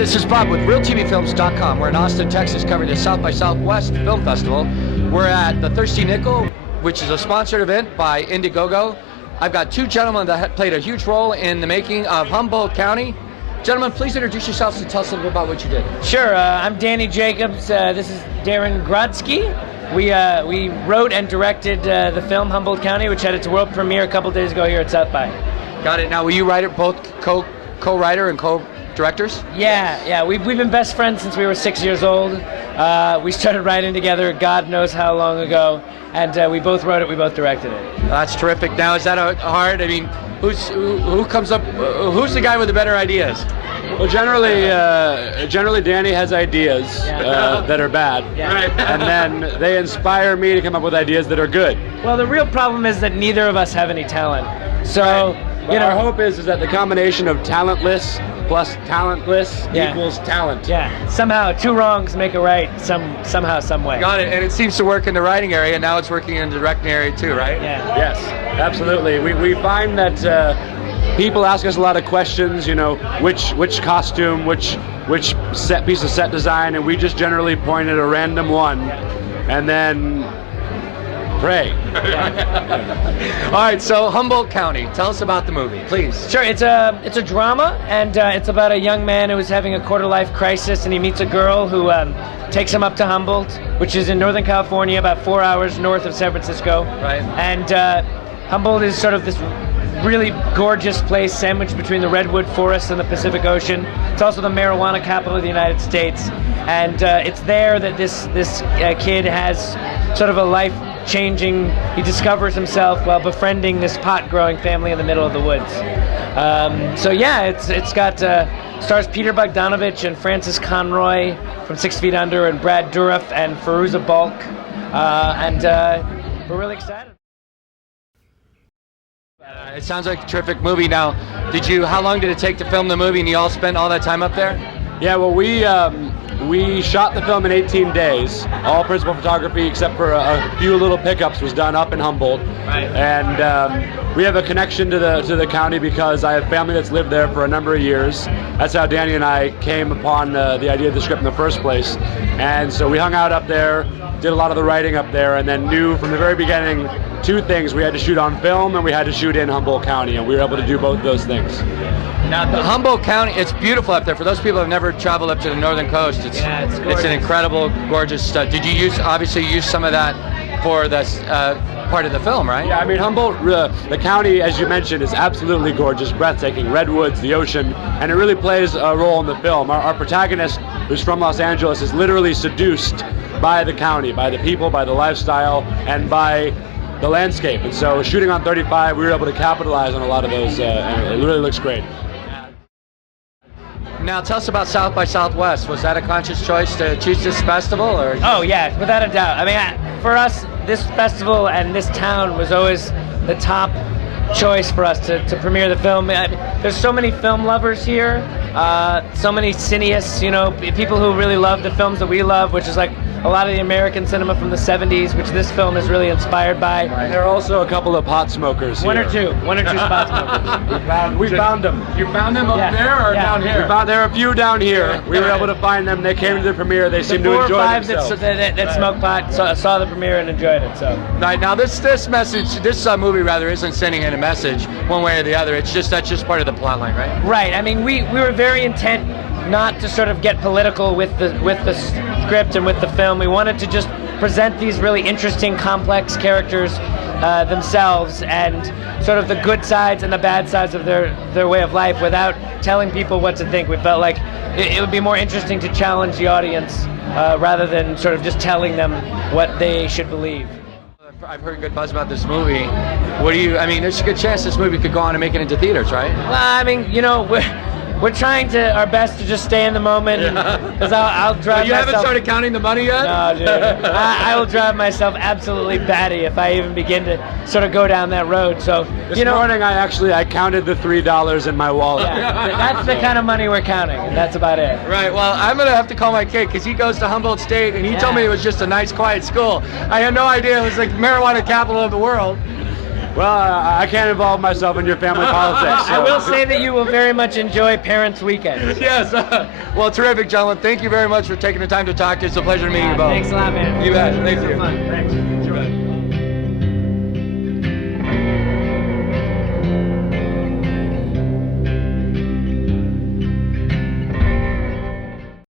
this is Bob with RealTVFilms.com. We're in Austin, Texas, covering the South by Southwest Film Festival. We're at the Thirsty Nickel, which is a sponsored event by Indiegogo. I've got two gentlemen that played a huge role in the making of Humboldt County. Gentlemen, please introduce yourselves and tell us a little bit about what you did. Sure, I'm Danny Jacobs. This is Darren Grodsky. We wrote and directed the film Humboldt County, which had its world premiere a couple days ago here at South by. Got it. Now, will you write it, both co-writer and co-directors? Yeah. We've been best friends since we were 6 years old. We started writing together God knows how long ago, and we both wrote it, we both directed it. That's terrific. Now, is that hard? I mean, who comes up? Who's the guy with the better ideas? Well, generally Danny has ideas that are bad, Yeah. and then they inspire me to come up with ideas that are good. Well, the real problem is that neither of us have any talent. So, But our hope is that the combination of talentless plus talentless equals talent. Yeah, somehow two wrongs make a right, somehow, some way. Got it. And it seems to work in the writing area. Now it's working in the directing area too, right? Yeah. Yes, absolutely. We find that people ask us a lot of questions. You know, which costume, which piece of set design, and we just generally point at a random one, and then pray. All right, so Humboldt County, tell us about the movie, please. Sure, it's a drama, and it's about a young man who is having a quarter-life crisis, and he meets a girl who takes him up to Humboldt, which is in Northern California, about 4 hours north of San Francisco. Right. And Humboldt is sort of this really gorgeous place sandwiched between the redwood forest and the Pacific Ocean. It's also the marijuana capital of the United States, and it's there that this kid has sort of a life-changing. He discovers himself while befriending this pot-growing family in the middle of the woods. So yeah, it's got stars Peter Bogdanovich and Francis Conroy from 6 Feet Under, and Brad Dourif and Fairuza Balk, and we're really excited. It sounds like a terrific movie. Now, how long did it take to film the movie, and you all spent all that time up there? Yeah, well, we shot the film in 18 days. All principal photography, except for a few little pickups, was done up in Humboldt. Right. And we have a connection to the county because I have family that's lived there for a number of years. That's how Danny and I came upon the idea of the script in the first place. And so we hung out up there, did a lot of the writing up there, and then knew from the very beginning two things: we had to shoot on film and we had to shoot in Humboldt County, and we were able to do both those things. Now, the Humboldt County, it's beautiful up there. For those people who have never traveled up to the northern coast, it's gorgeous. an incredible, gorgeous stuff. Did you obviously use some of that for this part of the film, right? Yeah, I mean, Humboldt, the county, as you mentioned, is absolutely gorgeous, breathtaking. Redwoods, the ocean, and it really plays a role in the film. Our protagonist, who's from Los Angeles, is literally seduced by the county, by the people, by the lifestyle, and by the landscape. And so shooting on 35, we were able to capitalize on a lot of those, and it really looks great. Now, tell us about South by Southwest. Was that a conscious choice to choose this festival, or? Oh yeah, without a doubt. I mean, for us, this festival and this town was always the top choice for us to premiere the film. There's so many film lovers here, so many cineasts, you know, people who really love the films that we love, which is like a lot of the American cinema from the 70s, which this film is really inspired by. And there are also a couple of pot smokers here. One or two spot smokers. We found them. You found them up there or down here? There are a few down here. We were able to find them. They came to the premiere. They seemed to enjoy themselves. 4 or 5 that smoked pot saw the premiere and enjoyed it. So. Right, now this movie rather isn't sending in a message one way or the other. That's just part of the plot line, right? Right. I mean, we were very intent not to sort of get political with the script and with the film. We wanted to just present these really interesting, complex characters themselves, and sort of the good sides and the bad sides of their way of life without telling people what to think. We felt like it would be more interesting to challenge the audience rather than sort of just telling them what they should believe. I've heard good buzz about this movie. There's a good chance this movie could go on and make it into theaters, right? Well, I mean, you know, we're trying our best to just stay in the moment, because I'll drive myself. You haven't started counting the money yet? No, dude. I will drive myself absolutely batty if I even begin to sort of go down that road. So this morning I counted the $3 in my wallet. Yeah, that's the kind of money we're counting, and that's about it. Right. Well, I'm gonna have to call my kid because he goes to Humboldt State, and he told me it was just a nice, quiet school. I had no idea it was like marijuana capital of the world. Well, I can't involve myself in your family politics. I so. will say that you will very much enjoy Parents' Weekend. Yes. Well, terrific, gentlemen. Thank you very much for taking the time to talk. It's a pleasure meeting you both. Thanks a lot, man. You bet. Thank you. Fun. Thanks. You bet.